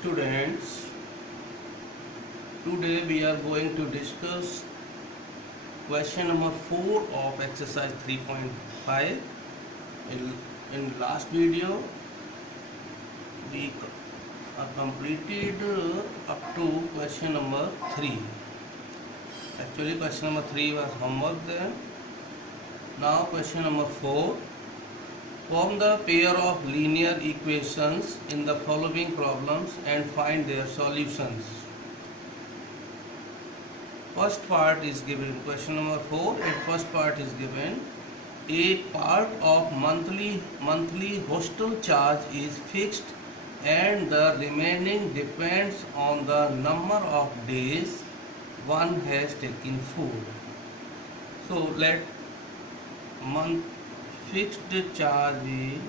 Students, today we are going to discuss question number 4 of exercise 3.5. In last video we completed up to question number 3. Actually question number 3 was homework there. Now question number 4. Form the pair of linear equations in the following problems and find their solutions. First part is given, question number 4, and first part is given. A part of monthly hostel charge is fixed and the remaining depends on the number of days one has taken food. So let month fixed charge be,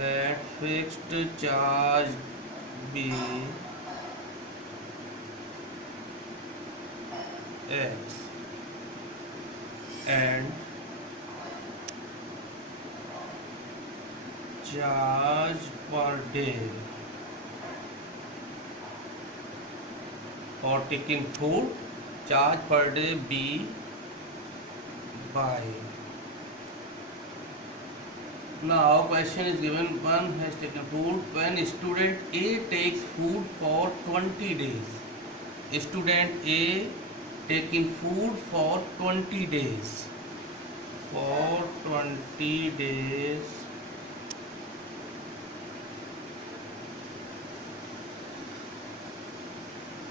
let fixed charge be X and charge per day for taking food, charge per day be by. Now question is given, one has taken food. When student A takes food for 20 days, student A taking food for 20 days, for 20 days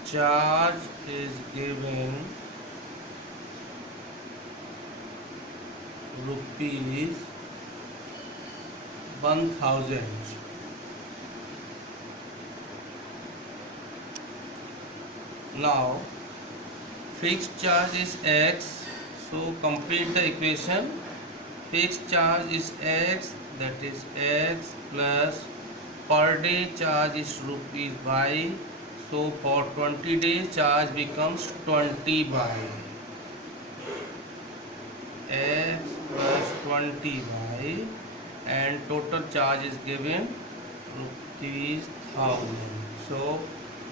charge is given rupees 1000. Now fixed charge is X, so complete the equation. Fixed charge is X, that is X plus per day charge is rupees by, so for 20 days charge becomes 20 by X plus 20 by, and total charge is given rupees 1000. So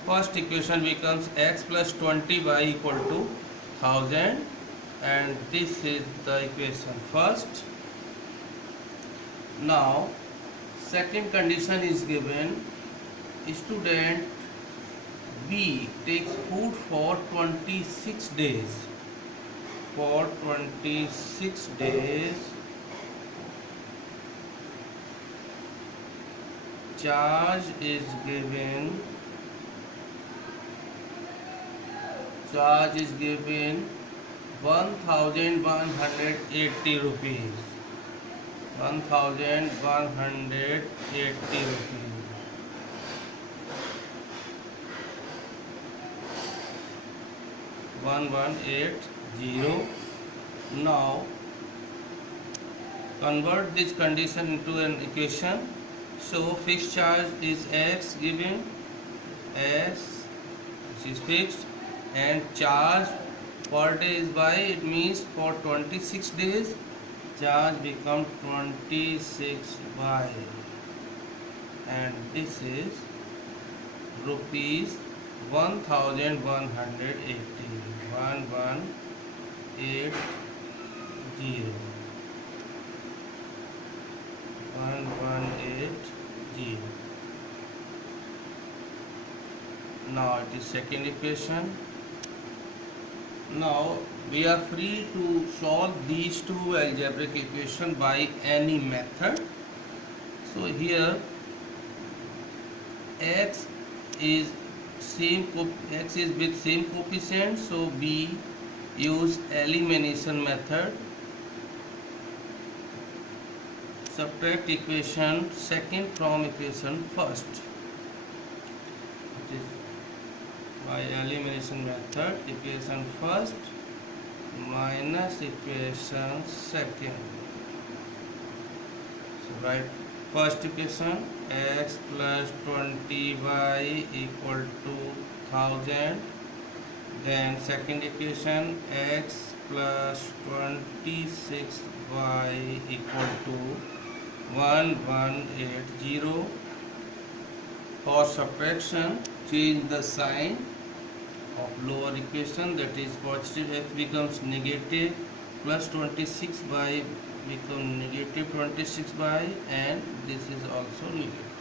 first equation becomes X plus 20 by equal to 1000, and this is the equation first. Now second condition is given, student B takes food for 26 days, for 26 days charge is given 1180 rupees, 1180 rupees. Now convert this condition into an equation. So fixed charge is X given, X, which is fixed, and charge per day is by, it means for 26 days charge become 26 by, and this is rupees 1180, 1180, 1180. Now it is second equation. Now we are free to solve these two algebraic equations by any method. So here X is with same coefficient, so we use elimination method. Subtract equation second from equation first. It is by elimination method, equation first minus equation second. So write first equation, X plus 20 by equal to 1000. Then second equation, X plus 26 by equal to 1180. For subtraction, change the sign of lower equation, that is positive x becomes negative plus 26 by become negative 26 by, and this is also negative.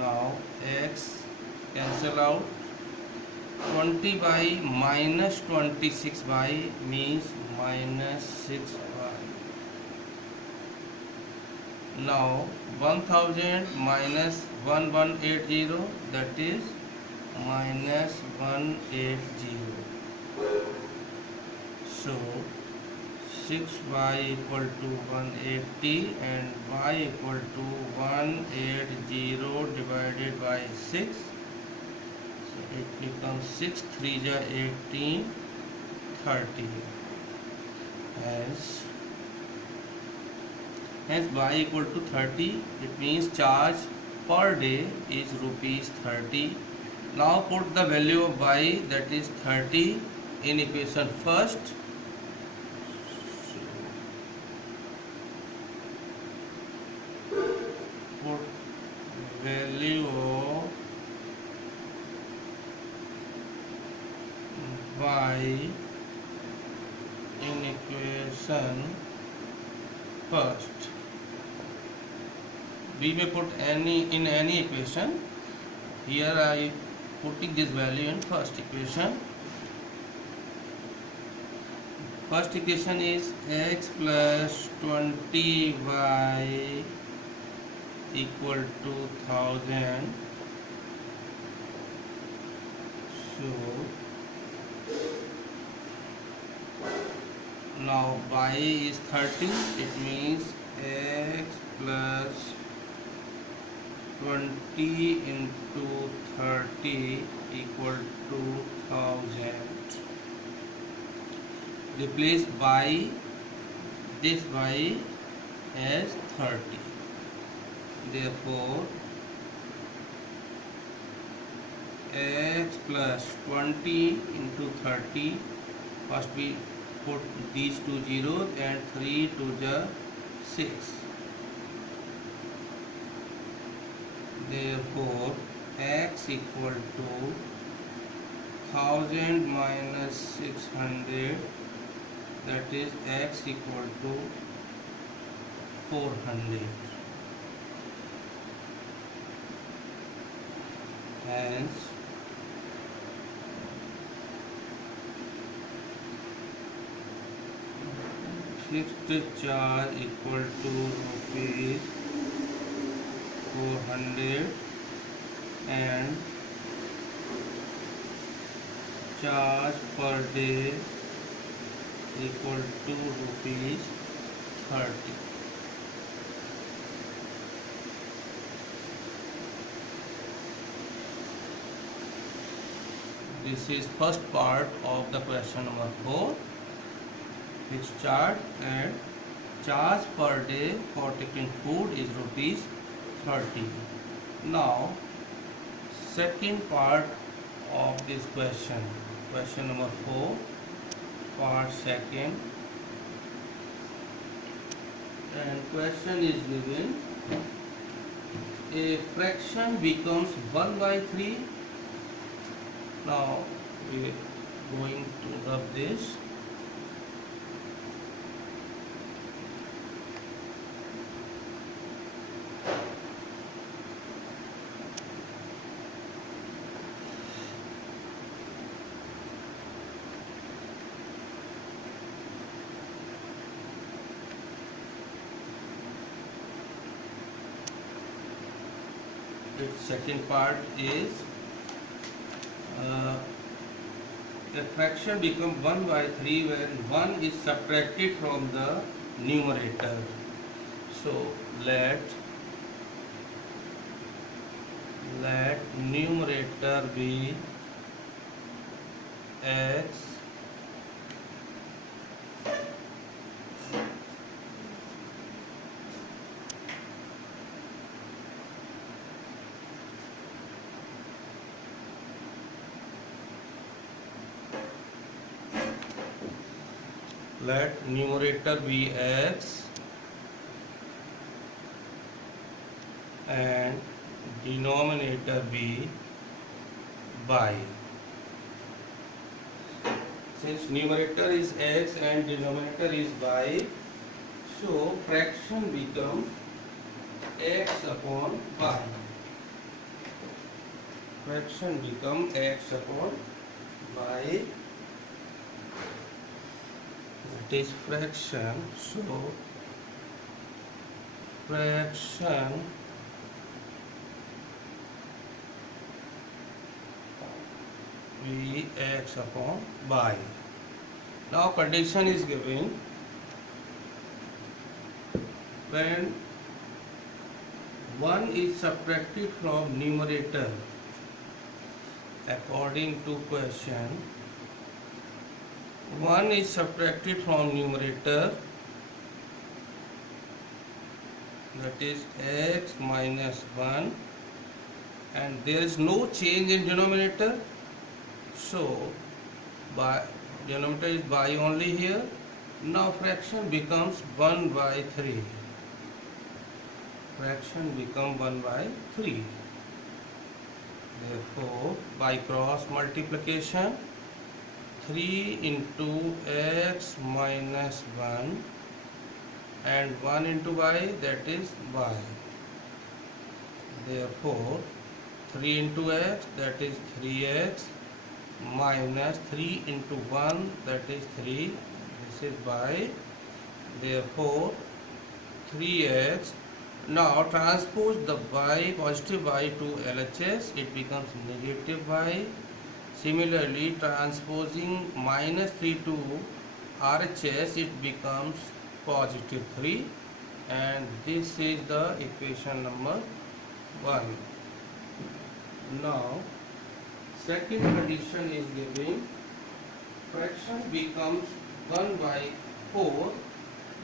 Now x cancel out, 20 by minus 26 by means minus 6 by. Now 1000 minus 1180, that is minus 180. So 6y equal to 180 and y equal to 180 divided by 6. So it becomes 6 3 ja 18, 30. Hence y equal to 30. It means charge per day is rupees 30. Now put the value of y, that is 30, in equation first. Put value of y in equation first. We may put in any equation. Here I putting this value in first equation. First equation is x plus 20y equal to 1000. So now y is 30. It means x plus 20 into 30 equal to 1000. Replace by this y as 30. Therefore x plus 20 into 30, first we put these two zeros and 3 to the 6. Therefore x equal to 1000 minus 600, that is x equal to 400. Hence fixed charge equal to rupees 400 and charge per day equal to rupees 30. This is first part of the question number 4. Fixed charge and charge per day for taking food is rupees 30. Now second part of this question, question number 4, part second, and question is given: a fraction becomes 1 by 3. Now we are going to rub this. Its second part is a fraction becomes 1 by 3 when 1 is subtracted from the numerator. So let numerator be x let numerator be x and denominator be by. Since numerator is x and denominator is y, so fraction become x upon y. Fraction become x upon y. That is fraction. So fraction be x upon y. Now condition is given when 1 is subtracted from numerator according to question. 1 is subtracted from numerator, that is x minus 1, and there is no change in denominator, so by denominator is by only here. Now fraction becomes 1 by 3. Fraction become 1 by 3. Therefore by cross multiplication, 3 into x minus 1 and 1 into y, that is y. Therefore 3 into x, that is 3x, minus 3 into 1, that is 3, this is y. Therefore 3x. Now transpose the y, positive y to LHS, it becomes negative y. Similarly, transposing minus 3 to RHS, it becomes positive 3, and this is the equation number 1. Now second condition is giving fraction becomes 1 by 4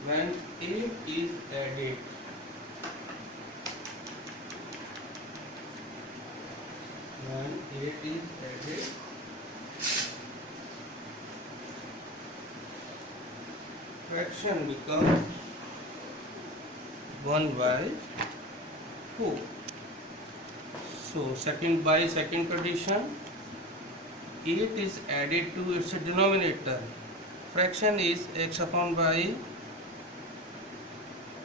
when 8 is added. When 8 is added, fraction becomes 1 by 4. So second condition, 8 is added to its denominator. Fraction is x upon y.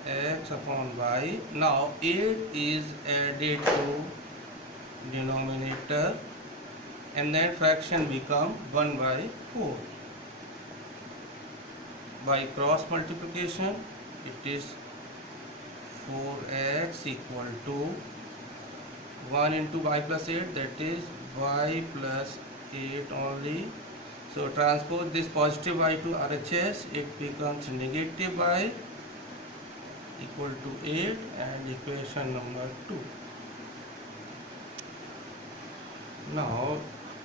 X upon y. Now 8 is added to denominator, and then fraction become 1 by 4. By cross multiplication, it is 4x equal to 1 into y plus 8, that is y plus 8 only. So transpose this positive y to RHS, it becomes negative y equal to 8, and equation number 2. Now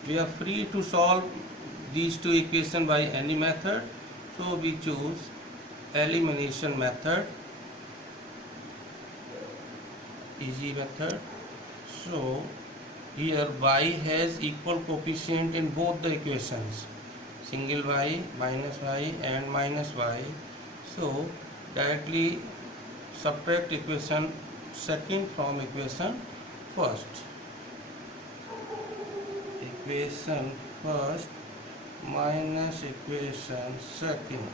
we are free to solve these two equations by any method, so we choose elimination method, easy method. So here y has equal coefficient in both the equations, single y, minus y and minus y. So directly subtract equation second from equation first. Equation first minus equation second,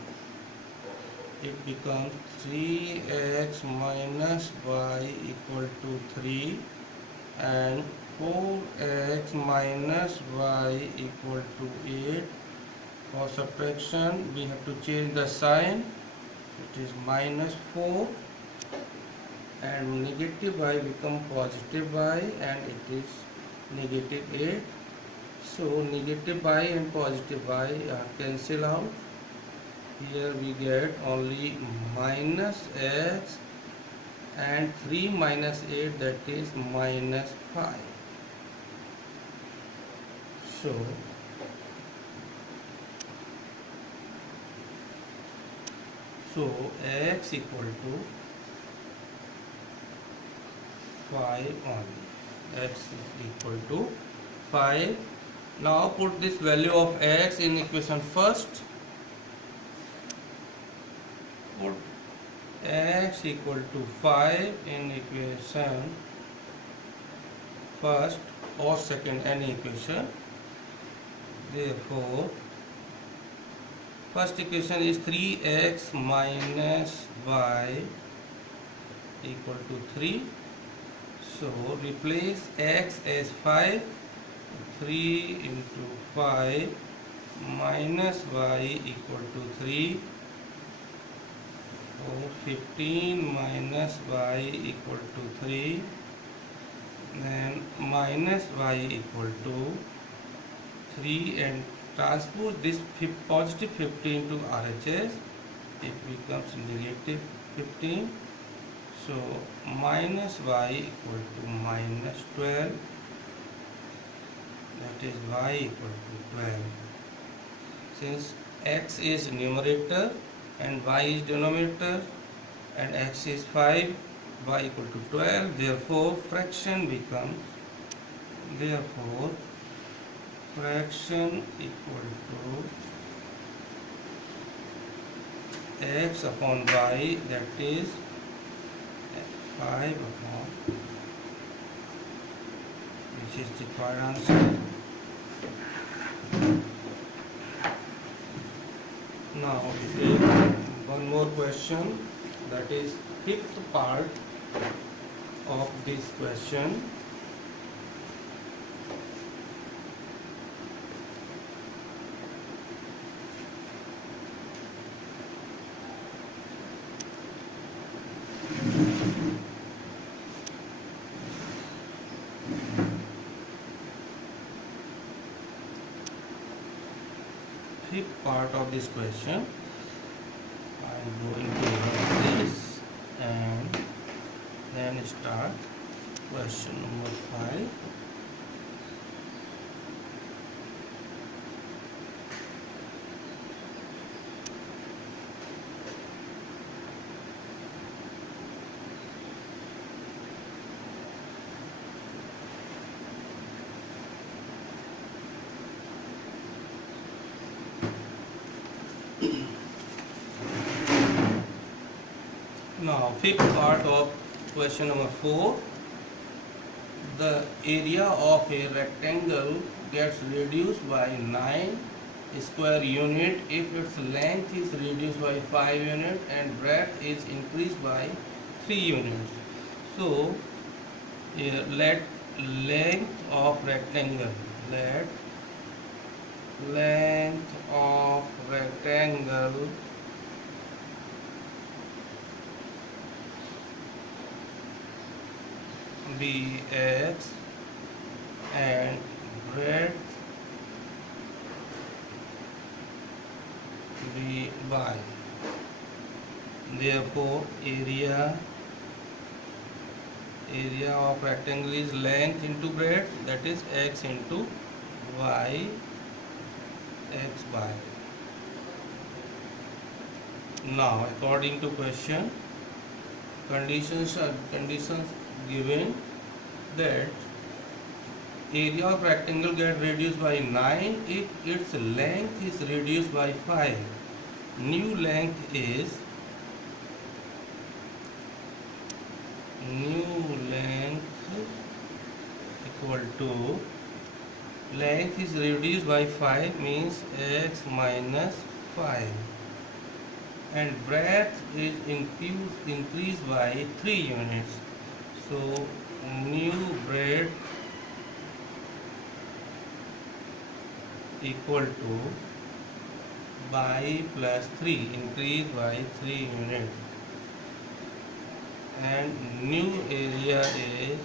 it becomes 3x minus y equal to 3 and 4x minus y equal to 8. For subtraction we have to change the sign, it is minus 4, and negative y become positive y, and it is negative 8. So negative y and positive y are cancel out. Here we get only minus x, and 3 minus 8, that is minus 5. So x equal to 5 only. X is equal to 5. Now put this value of x in equation first. Put x equal to 5 in equation first or second any equation. Therefore, first equation is 3x minus y equal to 3. So replace x as 5. 3 into 5 minus y equal to 3. So 15 minus y equal to 3. Then minus y equal to 3, and transpose this positive 15 to RHS. It becomes negative 15. So minus y equal to minus 12. That is y equal to 12. Since x is numerator and y is denominator and x is 5, y equal to 12, therefore fraction becomes, fraction equal to x upon y, that is 5 upon, which is the required answer. Now we take one more question, that is fifth part of this question. Fifth part of this question, I am going to run this and then start question number 5. Now, fifth part of question number 4. The area of a rectangle gets reduced by 9 square unit if its length is reduced by 5 units and breadth is increased by 3 units. So, let length of rectangle, be x and breadth be y. Therefore, area of rectangle is length into breadth, that is x into y, x by. Now, according to question, conditions given that area of rectangle get reduced by 9 if its length is reduced by 5. New length is equal to, length is reduced by 5 means x minus 5, and breadth is increased by 3 units. So new breadth equal to y plus 3, increased by 3 units, and new area is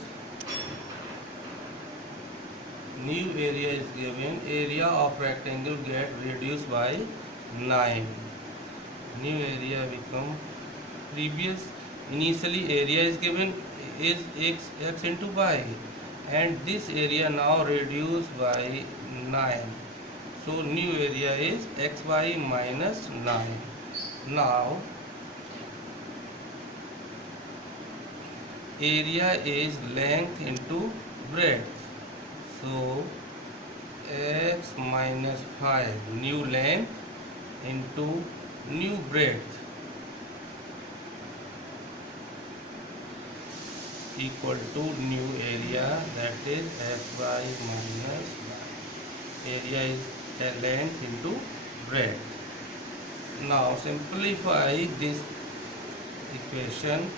given. Area of rectangle get reduced by 9. New area become, previous initially area is given is x into y, and this area now reduced by 9. So new area is xy minus 9. Now area is length into breadth. So x minus 5, new length into new breadth. equal to new area, that is fy minus area is length into breadth. Now simplify this equation,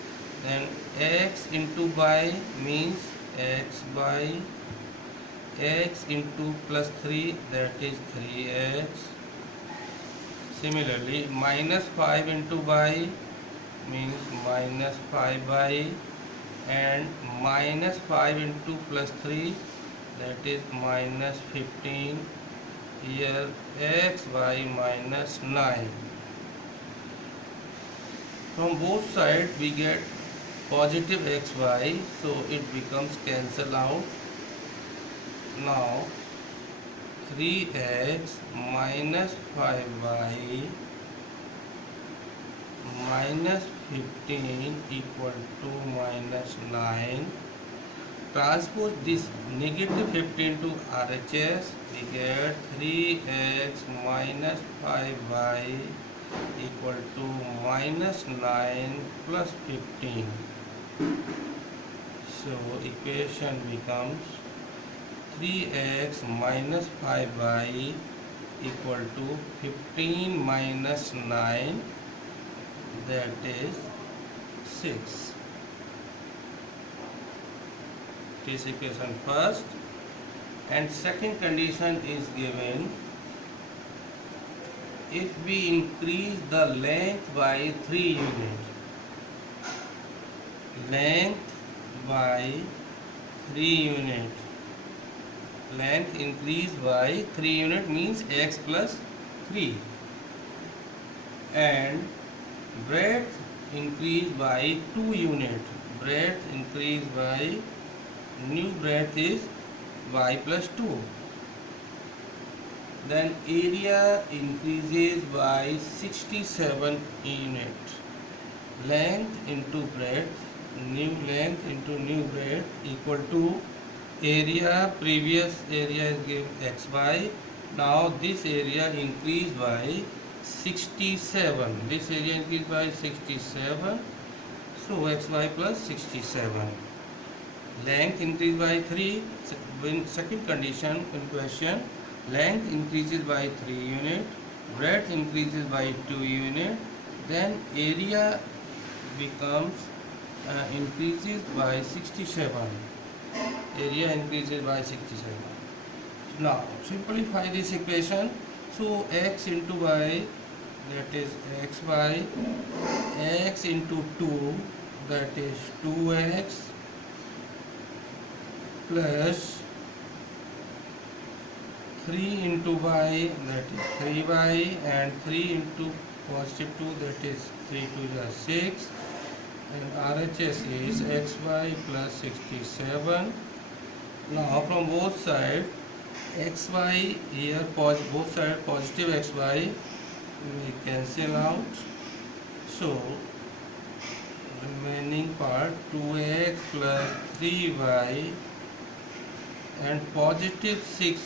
then x into y means x by x into plus 3, that is 3x. Similarly, minus 5 into y means minus 5y, and minus 5 into plus 3, that is minus 15. Here xy minus 9. From both sides we get positive xy, so it becomes cancel out. Now 3x minus 5y minus 15 equal to minus 9. Transpose this negative 15 to RHS, we get 3x minus 5y equal to minus 9 plus 15. So equation becomes 3x minus 5y equal to 15 minus 9, that is 6. This equation first, and second condition is given if we increase the length by 3 units. Length by 3 units. Length increased by 3 units means x plus 3, and breadth increased by 2 units. Breadth increased by new breadth is y plus 2. Then area increases by 67 units. Length into breadth, new length into new breadth equal to area. Previous area is given xy. Now this area increased by 67. This area increased by 67. So xy plus 67. Length increased by 3. In second condition in question, length increases by 3 units, breadth increases by 2 units, then area becomes increases by 67. Area increases by 67. Now simplify this equation. So x into y, that is xy, x into 2, that is 2x, plus 3 into y, that is 3y, and 3 into positive 2, that is 3 to the 6, and RHS is xy plus 67. Now from both sides, xy here, both sides positive xy, we cancel out. So remaining part 2x plus 3y and positive 6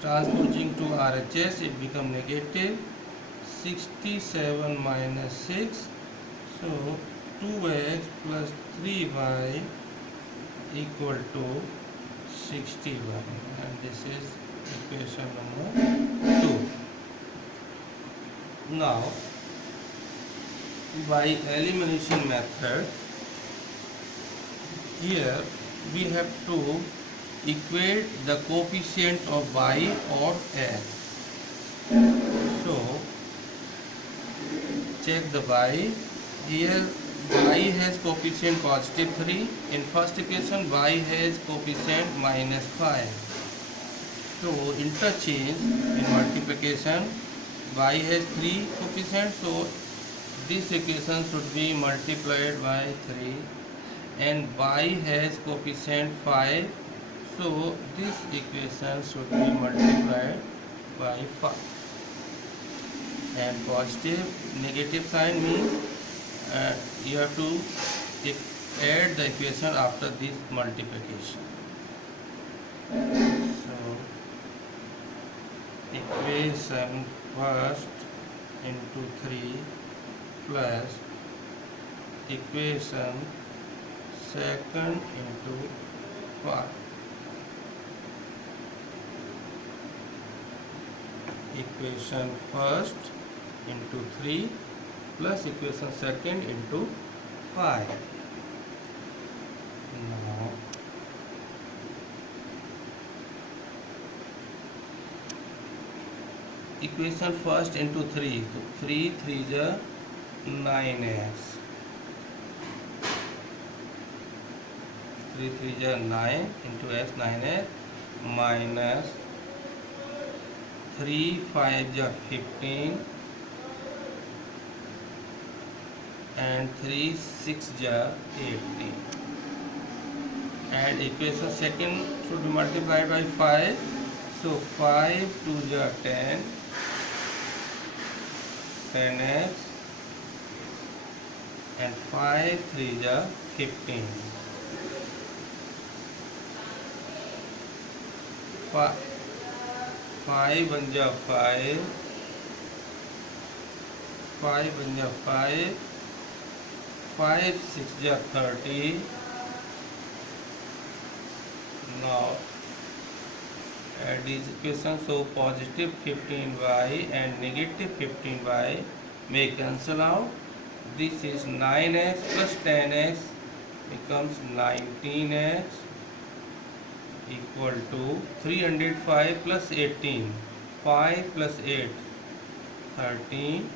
transposing to RHS, it become negative 67 minus 6. So 2x plus 3y equal to 61, and this is equation number 2. Now by elimination method, here we have to equate the coefficient of y or x. So check the y. Here y has coefficient positive 3. In first equation y has coefficient minus 5. So interchange in multiplication, y has 3 coefficients, so this equation should be multiplied by 3, and y has coefficient 5, so this equation should be multiplied by 5. And positive negative sign means you have to add the equation after this multiplication. So equation first into 3 plus equation second into 5. Equation first into 3 plus equation second into 5. Now equation first into 3, so 3 3 is 9x, 3 3 is 9 into x, 9x minus 3 5 is 15 and 3 6 is 18. And equation second should be multiplied by 5, so 5 2 is 10, 10x and 5 3 is 15. 5 1 is 5, 5 1 is 5, 5 6 is 30. Now add these equations, so positive 15y and negative 15y may cancel out. This is 9x plus 10x becomes 19x equal to 305 plus 18, 5 plus 8, 13,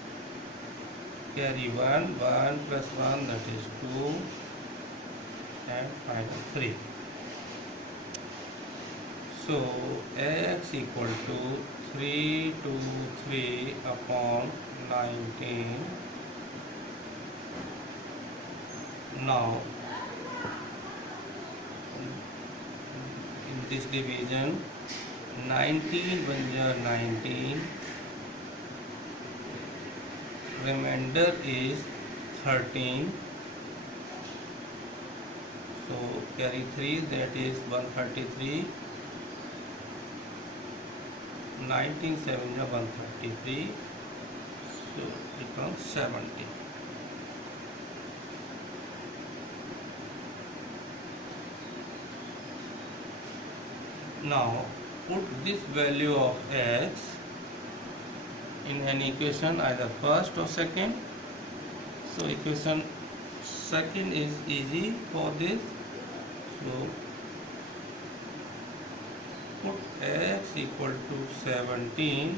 carry 1, 1 plus 1 that is 2 and final 3. So x equal to 323 upon 19. Now in this division 19 1 is 19, remainder is 13, so carry 3 that is 133, 19 7 is 133, so it becomes 70. Now put this value of x in an equation either first or second. So equation second is easy for this. So put x equal to 17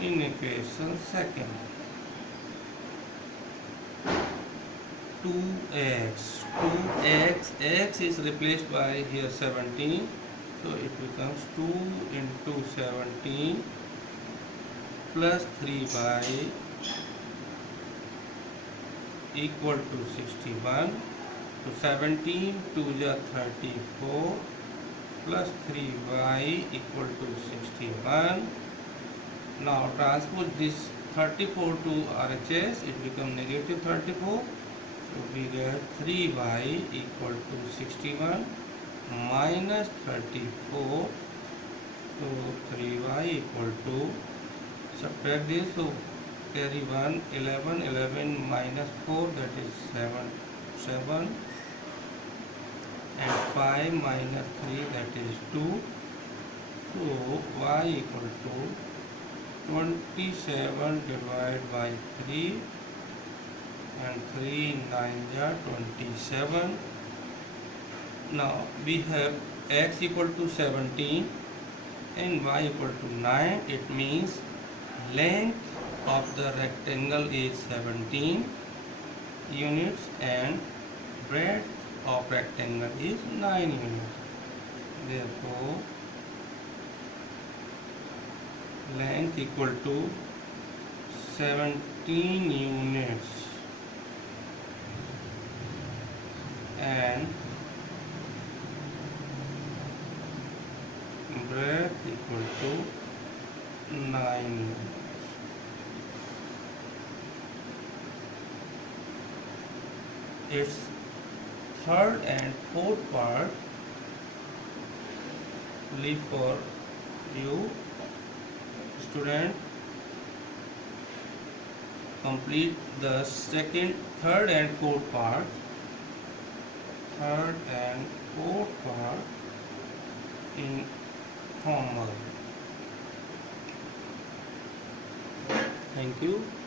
in equation second. 2x, x is replaced by here 17, so it becomes 2 into 17 plus 3y equal to 61. So 17 2 is 34 plus 3y equal to 61. Now transpose this 34 to RHS, it becomes negative 34. So we get 3y equal to 61 minus 34. So 3y equal to, subtract this, so carry 1, 11, 11 minus 4 that is 7, and 5 minus 3 that is 2. So y equal to 27 divided by 3 and 3 9 are 27. Now we have x equal to 17 and y equal to 9. It means length of the rectangle is 17 units and breadth of rectangle is 9 units. Therefore length equal to 17 units and breadth equal to 9 units. Its third and fourth part leave for you. Student, complete the second, third and fourth part third and fourth one in formal. Thank you.